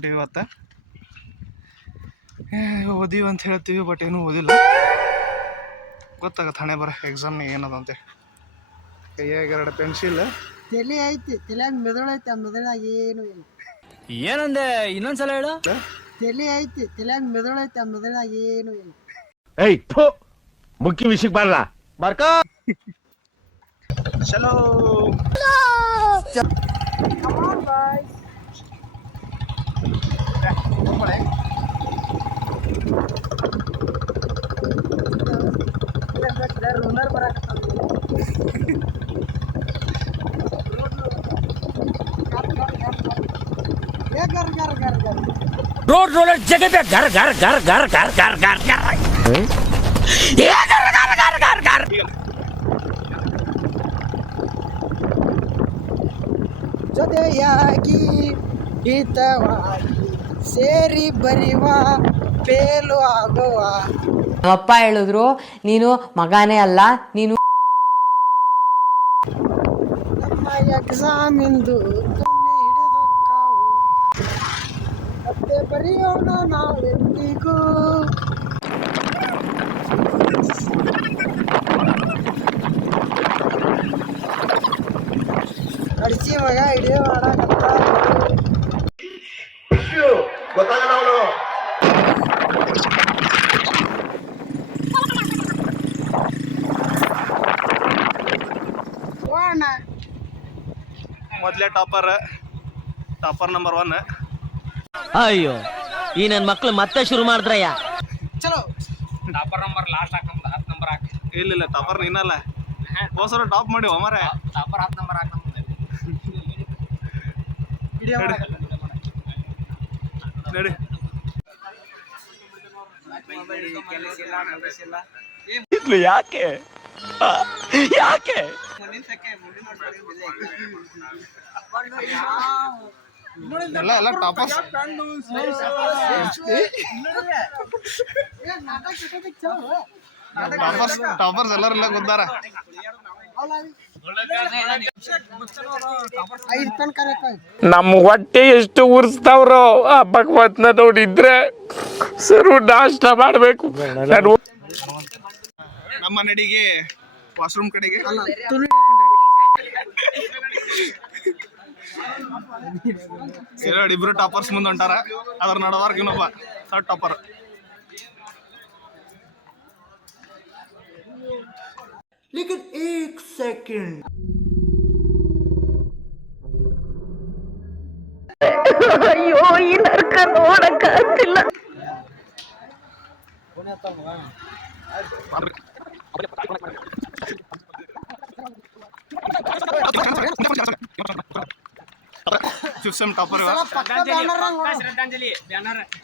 ಹೊಂಟೀವಿ ಇವತ್ತು. ಓದೀವಿ ಅಂತ ಹೇಳ್ತೀವಿ, ಬಟ್ ಏನೂ ಓದಿಲ್ಲ. ಗೊತ್ತಾಗತ್ತೆ ಹಣೆ ಬರ ಎಕ್ಸಾಮ್ನಾಗ ಏನದಂತೆ. ಕೈಯಾಗ 2 ಪೆನ್ಸಿಲ್, ತಲೆ ಐತಿ, ತಲೆಯಾಗ ಮೆದುಳು ಐತಿ, ಆ ಮೆದುಳಾಗ ಏನು ಇಲ್ಲ. ಏನಂದೆ? ಇನ್ನೊಂದ್ಸಲ ಹೇಳು. ತಲೆ ಐತಿ, ತಲೆಯಾಗ ಮೆದುಳು ಐತಿ, ಆ ಮೆದುಳಾಗ ಏನು ಇಲ್ಲ. ಏಯ್ ಥು, ಮುಖ್ಯ ವಿಷಯಕ್ಕೆ ಬರಲ್ಲ. ಬರ್ಕ ಚಲೋ. ರೂಲರ್ ಬರಾಕತ್ತಾವ. रोड रोलर जगह पे घर घर घर घर घर घर घर घर ये घर घर घर घर घर ಜೊತೆಯಾಗಿ ಹಿತವಾಗಿ ಸೇರಿ ಬರಿವ ಪೇಲು ಆಗುವ. ನಮ್ಮಪ್ಪ ಹೇಳಿದ್ರು, ನೀನು ಮಗನೇ ಅಲ್ಲ, ನೀನು ನಮ್ಮ ಎಕ್ಸಾಮಿಂದು ಕಣ್ಣು ಹಿಡಿದಕ್ಕಾವು ಮತ್ತೆ ಬರೆಯೋಣ ನಾವೆಂದಿಗೂ. ಅಡಿಸಿ ಮಗ ಹಿಡಿಯೋ ಮಾಡಕತ್ತ. ಗೊತ್ತಾಗಲ್ಲ ಅವನು. ಮೊದಲೇ ಟಾಪರ್ ನಂಬರ್ 1. ಅಯ್ಯೋ, ಈ ನನ್ನ ಮಕ್ಳು ಮತ್ತೆ ಶುರು ಮಾಡಿದ್ರಯ್ಯ. ಚಲೋ ಟಾಪರ್ ನಂಬರ್ ಲಾಸ್ಟ್ ಹಾಕಂಬ 10 ನಂಬರ್ ಹಾಕಿ. ಇಲ್ಲ ಟಾಪರ್ ನೀನಲ್ಲ, ಹೋಸರ ಟಾಪ್ ಮಾಡಿ ಮಾರೆ. ಟಾಪರ್ 10 ನಂಬರ್ ಹಾಕಂಬ ಹಿಡಿಯೋ ನಡಿ. ಯಾಕೆ ಯಾಕೆ ಎಲ್ಲ ಟಾಪರ್ಸ್ ಟಾಪರ್ಸ್ ಎಲ್ಲರೆಲ್ಲ ಗೊತ್ತಾರ. ನಮ್ಮ ಹೊಟ್ಟೆ ಎಷ್ಟು ಉರ್ಸ್ತಾವ್ರೋ ಆ ಭಗವತ್ನ ನೋಡಿದ್ರೆ ಸರು ನಾಷ್ಟ ಮಾಡ್ಬೇಕು. ನಮ್ಮ ನಡಿಗೆ ವಾಶ್ರೂಮ್ ಕಡೆಗೆ ಇಬ್ರು ಟಾಪರ್ಸ್ ಮುಂದೆ ಹೊಂಟಾರ. ಅದ್ರ ನಡವಾರ್ಗ ಇನ್ನೊಬ್ಬ ಥರ್ಡ್ ಟಾಪರ್. ಅಯ್ಯೋ, ಈ ನರ್ಕ ನೋಡಕ್ಕಾಗ್ತಿಲ್ಲ. ಟಾಪರ್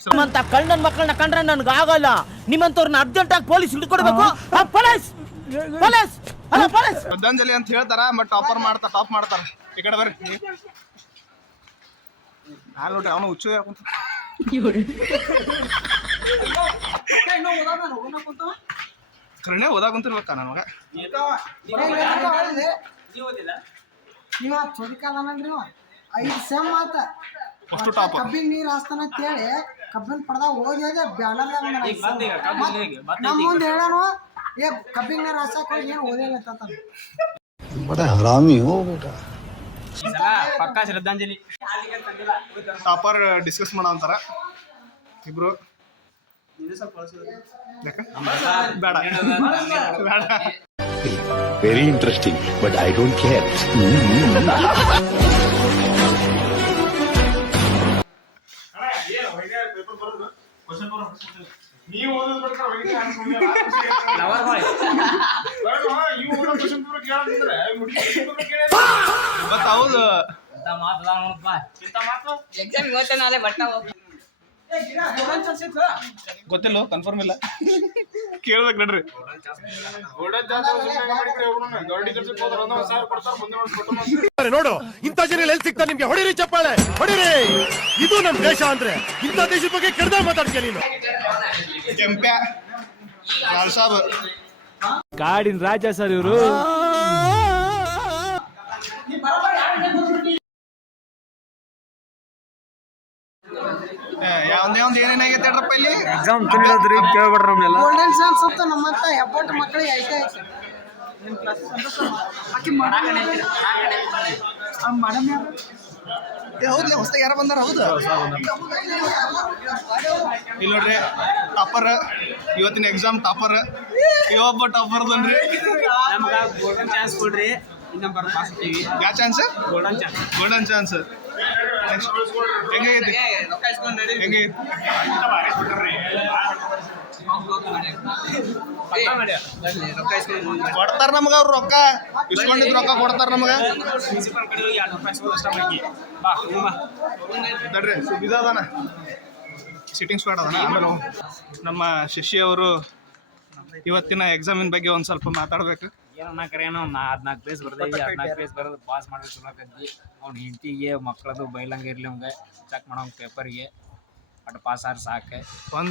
ನಿಮ್ಮಂತ ಕಳ್ಳನ ಮಕ್ಕಳನ್ನ ಕಂಡ್ರೆ ನನ್ಗೆ ಆಗಲ್ಲ. ನಿಮ್ಮಂತವ್ರನ್ನ ಅರ್ಜೆಂಟ್ ಆಗಿ ಪೊಲೀಸ್ ಹಿಡ್ಕೊಡ್ಬೇಕು. ಪೊಲೀಸ್ ಪೊಲೀಸ್ ಪೊಲೀಸ್ ಶ್ರದ್ಧಾಂಜಲಿ ಅಂತ ಹೇಳ್ತಾರ, ಬಟ್ ಟಾಪ್ ಮಾಡ್ತಾರ. ಈ ಕಡೆ ಬರ್ರಿ. ನೋಡ್ರಿ ಅವನು ಹುಚ್ಚು ಕರ್ಣೆ ಓದಾ ಕುಂತಿರ್ಬೇಕ ನಮಗ. ಇವ ಚೊಡಿಕಾಲನ್ರಿ 5 ಸೆಮ್ ಆತ. ಫಸ್ಟ್ ಟಾಪ್ ಕಬ್ಬಿನ ನೀರ್ ಹಾಸ್ತಾನ ಅಂತೇಳಿ ಕಬ್ಬಿನ ಪಡ್ದಾಗ ಹೋಗ್ಯಾಗ ಬ್ಯಾನರ್ ನಮ್ಮ ಮುಂದೆ ಹೇಳಾನು, ಏ ಕಬ್ಬಿನ ನೀರ್ ಹಾಸಕ್ ಹೋಗಿ ಏನು ಓದಿಲ್ಲ ಅಂತ. ಬಡ ಹರಾಮಿ ಹೋ ಬೇಟ. ಪಕ್ಕಾ ಶ್ರದ್ಧಾಂಜಲಿ. ಟಾಪರ್ ಡಿಸ್ಕಸ್ ಮಾಡಂತಾರ ಇಬ್ರು. ಬೇಡ very interesting but I don't care. ಹೌದು ಗೊತ್ತಿಲ್ಲ, ಕನ್ಫರ್ಮ್ ಇಲ್ಲ, ಕೇಳ್ಬೇಕು ನಡ್ರಿ. ನೋಡು, ಇಂಥ ಜನ ಎಲ್ಲಿ ಸಿಗ್ತಾರೆ ನಿಮ್ಗೆ? ಹೊಡಿರಿ ಚಪ್ಪಾಳೆ, ಹೊಡಿರಿ. ಇದು ನಮ್ ದೇಶ ಅಂದ್ರೆ ಇಂಥ ದೇಶದ ಬಗ್ಗೆ ಕೆಡ್ದ ಮಾತಾಡ್ತೀಯ ನೀನು. ಕೆಂಪ್ಯ ಸಾಬ್ ಕಾಡಿನ ರಾಜ ಸರ್ ಇವರು. ಒಂದ್ ಏನೇನಾಗೈತೆ ಹೇಳ್ರಪ್ಪ ಇಲ್ಲಿ ಎಕ್ಸಾಮ್ ತಿಳಿಯೋದ್ರಿ ಕೇಳ್ಬಿಡ್ರಿ ನಮ್ಮೆಲ್ಲ ಗೋಲ್ಡನ್ ಚಾನ್ಸ್ ಅಂತ ನಮ್ಮಂತ ಹೆಬ್ಬಟ್ಟು ಮಕ್ಕಳಿಗೆ ಐತೆ ಐತೆ ಆಕಿ ಮೇಡಮ್ ಯಾರು ಹೌದ್ಲ ಹೊಸ ಯಾರ ಬಂದಾರ ಹೌದು ಇಲ್ಲಿ ನೋಡ್ರಿ ಟಾಪರ್ ಇವತ್ತಿನ ಎಕ್ಸಾಮ್ ಟಾಪರ್ ಇವೊಬ್ಬ ಟಾಪರ್ ಅದನ್ರಿ ನಮ್ಗೆ ಗೋಲ್ಡನ್ ಚಾನ್ಸ್ ಕೊಡ್ರಿ ಇನ್ನೊಂದು ಬರ್ ಪಾಸ್ ಆಗ್ತೀವಿ ಯಾವ chance golden chance golden chance next ಹೆಂಗೈತಿ ಹೆಂಗೈತಿ ಕೊಡ್ತಾರ ನಮಗ ಅವ್ರು ರೊಕ್ಕ ಇಸ್ಕೊಂಡಿದ್ ರೊಕ್ಕ ಕೊಡ್ತಾರ ನಮಗ ಪ್ರಿನ್ಸಿಪಲ್ ಕಡೆ ಹೋಗಿ 2 ರೂಪಾಯಿ ಇಸ್ಕೊಂಡು ಅಷ್ಟ ಬಾಕಿ ಬಾ ಹೋಗಮ್ಮ ತಡ್ರಿ ಇದಾನ ಸಿಟ್ಟಿಂಗ್ ಸ್ಕ್ವಾಡ್ ಅದಾನ ಆಮೇಲೆ ನಮ್ಮ ಶಶಿ ಅವರು ಇವತ್ತಿನ ಎಕ್ಸಾಮಿನ ಬಗ್ಗೆ ಒಂದು ಸ್ವಲ್ಪ ಮಾತಾಡ್ಬೇಕು ಏನೋ 14 ಪೇಜ್ ಬರ್ದೇವಿ 14 ಪೇಜ್ ಬರೋದು ಪಾಸ್ ಮಾಡ್ಬೇಕು ಚಲೋಕಂತಿ ಅವ್ನ ಹೆಂಡತಿಗೆ ಮಕ್ಕಳದು ಬೈಲಂಗೆ ಇರ್ಲಿ ಅವಂಗೆ ಚೆಕ್ ಮಾಡೋ ಪೇಪರ್ಗೆ ಅಟ್ ಪಾಸ್ ಆದ್ರೆ ಸಾಕೆ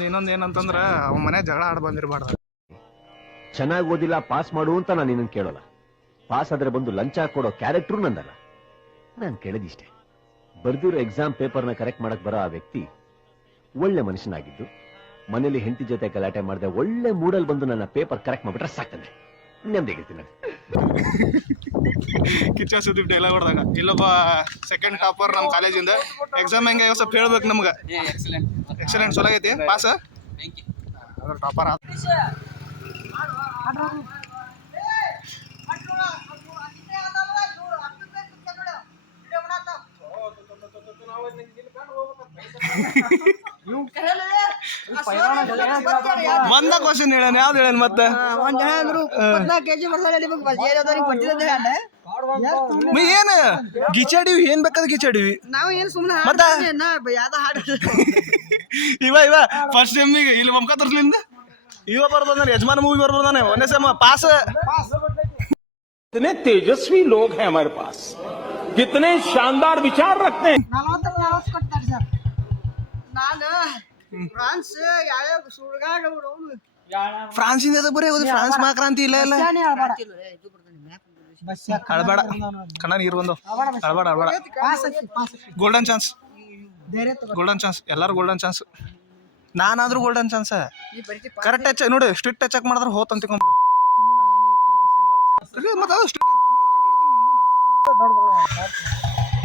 ಇನ್ನೊಂದು ಏನಂತಂದ್ರೆ ಅವ ಮನೆ ಜಗಳ ಆಡ್ ಬಂದಿರಬಾರ್ದು ಚೆನ್ನಾಗಿ ಓದಿಲ್ಲ ಪಾಸ್ ಮಾಡು ಅಂತ ನಾನು ನಿನ್ನ ಕೇಳೋಲ್ಲ ಪಾಸ್ ಆದ್ರೆ ಬಂದು ಲಂಚ ಕೊಡೋ ಕ್ಯಾರೆಕ್ಟ್ರು ನಂದಲ್ಲ ನಾನು ಕೇಳಿದಿಷ್ಟೇ ಬರ್ದಿರೋ ಎಕ್ಸಾಮ್ ಪೇಪರ್ನ ಕರೆಕ್ಟ್ ಮಾಡಕ್ ಬರೋ ಆ ವ್ಯಕ್ತಿ ಒಳ್ಳೆ ಮನುಷ್ಯನಾಗಿದ್ದು ಮನೇಲಿ ಹೆಂಡತಿ ಜೊತೆ ಗಲಾಟೆ ಮಾಡದೆ ಒಳ್ಳೆ ಮೂಡಲ್ ಬಂದು ನನ್ನ ಪೇಪರ್ ಕರೆಕ್ಟ್ ಮಾಡ್ಬಿಟ್ರೆ ಸಾಕ್ತಾನೆ ನೆಮ್ಮದಿಗಿರ್ತೀನಿ ನಾನು ಕಿಚ್ಚ ಸುದೀಪ್ ಡೈಲಾಗ್ ಹೊಡೆದಾಗ ಇಲ್ಲೊಬ್ಬ ಸೆಕೆಂಡ್ ಟಾಪರ್ ನಮ್ಮ ಕಾಲೇಜಿಂದ ಎಕ್ಸಾಮ್ ಹೆಂಗೆ ಸ್ವಲ್ಪ ಹೇಳ್ಬೇಕು ನಮ್ಗೆ ಎಕ್ಸಲೆಂಟ್ ಚಲೋ ಆಗೈತಿ ಪಾಸ್ ಅದ್ರ ಟಾಪರ್ ಒಂದ ಕ್ವಶನ್ ಹೇಳೇನ ಯಾವ್ದು ಹೇಳೇನ್ ಮತ್ತೆ ಒಂದ್ ಜನ ಅಂದ್ರು 14 ಕೆಜಿ ಏನ್ ಗಿಚಾಡಿವಿ ಏನ್ ಬೇಕಾದ್ರೆ ಗಿಚಾಡಿವಿ ನಾವು ಏನ್ ಸುಮ್ಮನೆ ಮತ್ತೆ? ಯಾವ್ದ ಹಾಡು ಇವ ಫಸ್ಟ್ ಸೆಮ್ಮಿಗೆ ಇಲ್ಲಿ ಮಮ್ಕ ತರ್ಸ್ಲಿಂದ ಇವ ಬರ್ಬೋದಾನೆ ಯಜಮಾನ ಮೂವಿ ಬರ್ಬೋದಾನೆ ಒಂದೇ ಸೆಮ್ ಪಾಸ್ कितने तेजस्वी लोग हैं हमारे पास कितने शानदार विचार रखते हैं 40 ಕೊಡ್ತಾರೆ ಸರ್ ನಾನು ಫ್ರಾನ್ಸ್ ಯಾವ ಸುಳ್ಗಾಡ ಫ್ರಾನ್ಸ್ ಇಂದ ಬರೀ ಹೋದ್ರೆ ಫ್ರಾನ್ಸ್ ಮಹಾಕ್ರಾಂತಿ ಇಲ್ಲ ಇಲ್ಲ ಅಳ್ಬೇಡ ಕಣ್ಣ ನೀರು ಬಂದು ಅಳ್ಬೇಡ ಗೋಲ್ಡನ್ ಚಾನ್ಸ್ ಎಲ್ಲಾರು ಗೋಲ್ಡನ್ ಚಾನ್ಸ್ ನಾನಾದ್ರೂ ಗೋಲ್ಡನ್ ಚಾನ್ಸ್ ಕರೆಕ್ಟ್ ಟಚ್ ನೋಡಿ ಸ್ಟ್ರಿಕ್ಟ್ ಟಚ್ ಮಾಡಿದ್ರೆ ಹೋತ್ ಅಂತಿಕೊಂಡ್ಬಿಡು ಮತ್ತೆ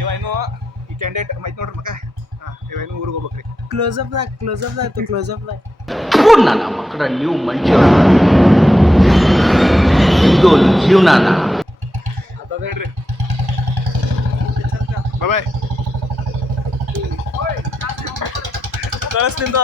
ಇವ ಇನ್ನು ಈ ಕ್ಯಾಂಡಿಡೇಟ್ ಮೈತ್ ನೋಡ್ರಿ ಮಕ್ಕ ಇವ ಇನ್ನು ಊರಿಗೆ ಹೋಗ್ಬೇಕ್ರಿ ಕ್ಲೋಸ್ ಅಪ್ ಆಯ್ತು ನನ್ನ ಮಕ್ಕಳ ನೀವು ಮಂಜು ಇದು ಜೀವನಾನ ಅದ ಹೇಳ್ರಿ ಬಾಯ್ ಕಳಿಸ್ತಿಂದ